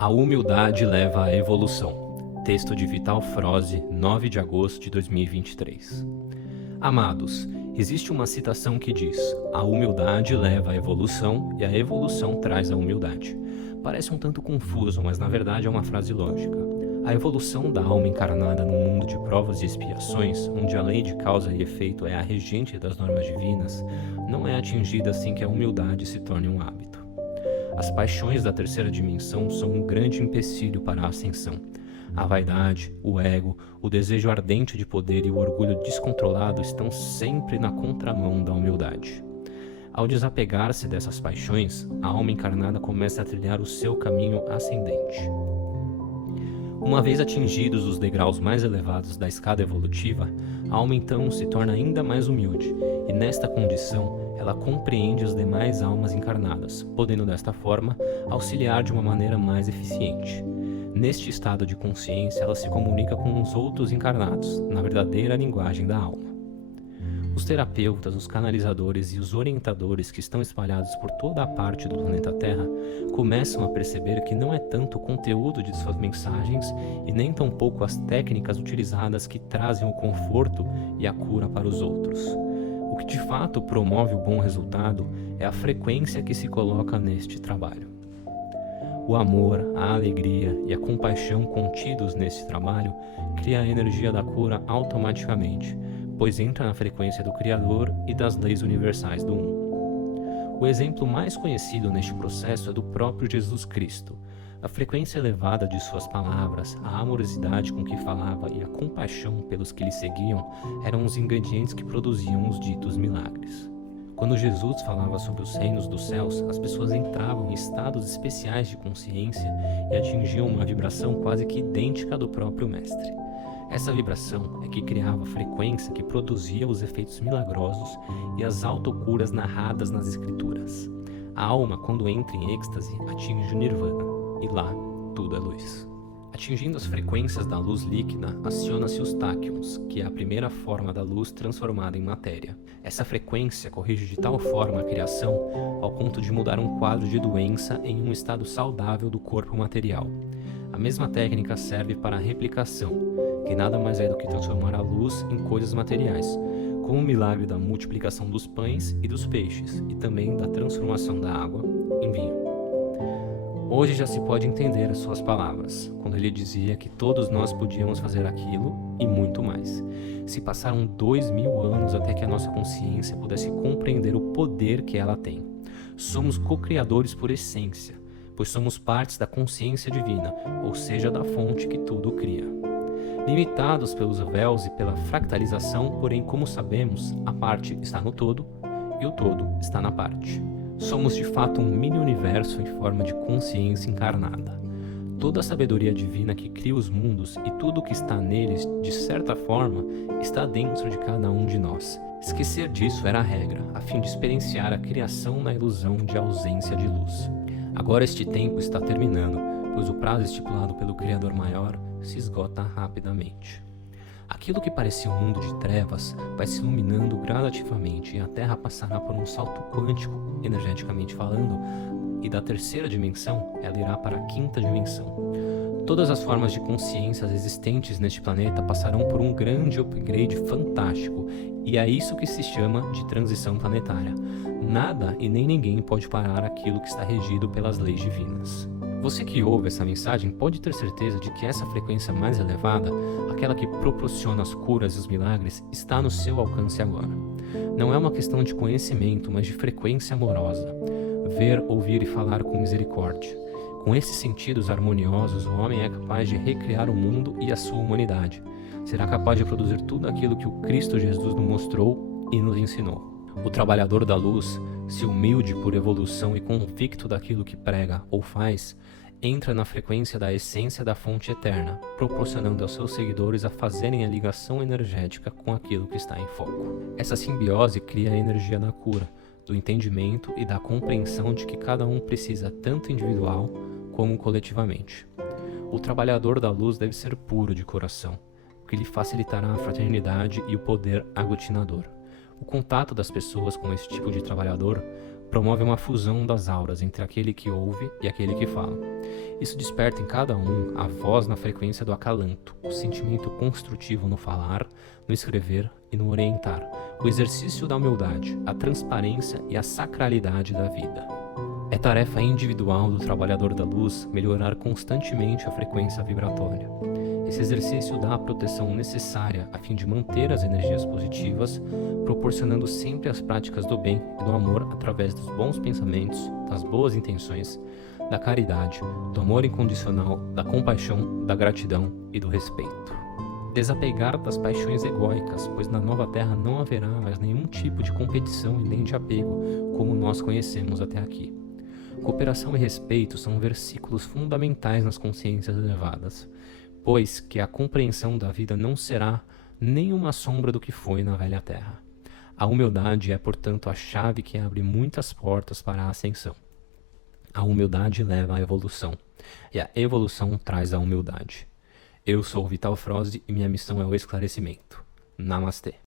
A humildade leva à evolução. Texto de Vital Froze, 9 de agosto de 2023. Amados, existe uma citação que diz: a humildade leva à evolução e a evolução traz a humildade. Parece um tanto confuso, mas na verdade é uma frase lógica. A evolução da alma encarnada num mundo de provas e expiações, onde a lei de causa e efeito é a regente das normas divinas, não é atingida sem que a humildade se torne um hábito. As paixões da terceira dimensão são um grande empecilho para a ascensão. A vaidade, o ego, o desejo ardente de poder e o orgulho descontrolado estão sempre na contramão da humildade. Ao desapegar-se dessas paixões, a alma encarnada começa a trilhar o seu caminho ascendente. Uma vez atingidos os degraus mais elevados da escada evolutiva, a alma então se torna ainda mais humilde, e nesta condição ela compreende as demais almas encarnadas, podendo desta forma auxiliar de uma maneira mais eficiente. Neste estado de consciência, ela se comunica com os outros encarnados, na verdadeira linguagem da alma. Os terapeutas, os canalizadores e os orientadores que estão espalhados por toda a parte do planeta Terra começam a perceber que não é tanto o conteúdo de suas mensagens e nem tampouco as técnicas utilizadas que trazem o conforto e a cura para os outros. O que de fato promove o bom resultado é a frequência que se coloca neste trabalho. O amor, a alegria e a compaixão contidos nesse trabalho cria a energia da cura automaticamente, pois entra na frequência do Criador e das leis universais do Um. O exemplo mais conhecido neste processo é do próprio Jesus Cristo. A frequência elevada de suas palavras, a amorosidade com que falava e a compaixão pelos que lhe seguiam eram os ingredientes que produziam os ditos milagres. Quando Jesus falava sobre os reinos dos céus, as pessoas entravam em estados especiais de consciência e atingiam uma vibração quase que idêntica à do próprio Mestre. Essa vibração é que criava a frequência que produzia os efeitos milagrosos e as autocuras narradas nas escrituras. A alma, quando entra em êxtase, atinge o nirvana, e lá tudo é luz. Atingindo as frequências da luz líquida, aciona-se os táquions, que é a primeira forma da luz transformada em matéria. Essa frequência corrige de tal forma a criação ao ponto de mudar um quadro de doença em um estado saudável do corpo material. A mesma técnica serve para a replicação, que nada mais é do que transformar a luz em coisas materiais, como o milagre da multiplicação dos pães e dos peixes, e também da transformação da água em vinho. Hoje já se pode entender as suas palavras, quando ele dizia que todos nós podíamos fazer aquilo e muito mais. Se passaram 2000 anos até que a nossa consciência pudesse compreender o poder que ela tem. Somos co-criadores por essência, pois somos partes da consciência divina, ou seja, da fonte que tudo cria. Limitados pelos véus e pela fractalização, porém, como sabemos, a parte está no todo e o todo está na parte. Somos de fato um mini-universo em forma de consciência encarnada. Toda a sabedoria divina que cria os mundos e tudo o que está neles, de certa forma, está dentro de cada um de nós. Esquecer disso era a regra, a fim de experienciar a criação na ilusão de ausência de luz. Agora este tempo está terminando, pois o prazo estipulado pelo Criador Maior se esgota rapidamente. Aquilo que parecia um mundo de trevas vai se iluminando gradativamente e a Terra passará por um salto quântico, energeticamente falando, e da terceira dimensão ela irá para a quinta dimensão. Todas as formas de consciências existentes neste planeta passarão por um grande upgrade fantástico, e é isso que se chama de transição planetária. Nada e nem ninguém pode parar aquilo que está regido pelas leis divinas. Você que ouve essa mensagem pode ter certeza de que essa frequência mais elevada, aquela que proporciona as curas e os milagres, está no seu alcance agora. Não é uma questão de conhecimento, mas de frequência amorosa. Ver, ouvir e falar com misericórdia. Com esses sentidos harmoniosos, o homem é capaz de recriar o mundo e a sua humanidade. Será capaz de produzir tudo aquilo que o Cristo Jesus nos mostrou e nos ensinou. O trabalhador da luz, se humilde por evolução e convicto daquilo que prega ou faz, entra na frequência da essência da fonte eterna, proporcionando aos seus seguidores a fazerem a ligação energética com aquilo que está em foco. Essa simbiose cria a energia da cura, do entendimento e da compreensão de que cada um precisa tanto individual como coletivamente. O trabalhador da luz deve ser puro de coração, o que lhe facilitará a fraternidade e o poder aglutinador. O contato das pessoas com esse tipo de trabalhador promove uma fusão das auras entre aquele que ouve e aquele que fala. Isso desperta em cada um a voz na frequência do acalanto, o sentimento construtivo no falar, no escrever e no orientar, o exercício da humildade, a transparência e a sacralidade da vida. É tarefa individual do trabalhador da luz melhorar constantemente a frequência vibratória. Esse exercício dá a proteção necessária a fim de manter as energias positivas, proporcionando sempre as práticas do bem e do amor através dos bons pensamentos, das boas intenções, da caridade, do amor incondicional, da compaixão, da gratidão e do respeito. Desapegar das paixões egóicas, pois na nova terra não haverá mais nenhum tipo de competição e nem de apego, como nós conhecemos até aqui. Cooperação e respeito são versículos fundamentais nas consciências elevadas, pois que a compreensão da vida não será nem uma sombra do que foi na velha terra. A humildade é, portanto, a chave que abre muitas portas para a ascensão. A humildade leva à evolução, e a evolução traz a humildade. Eu sou o Vital Froze e minha missão é o esclarecimento. Namastê.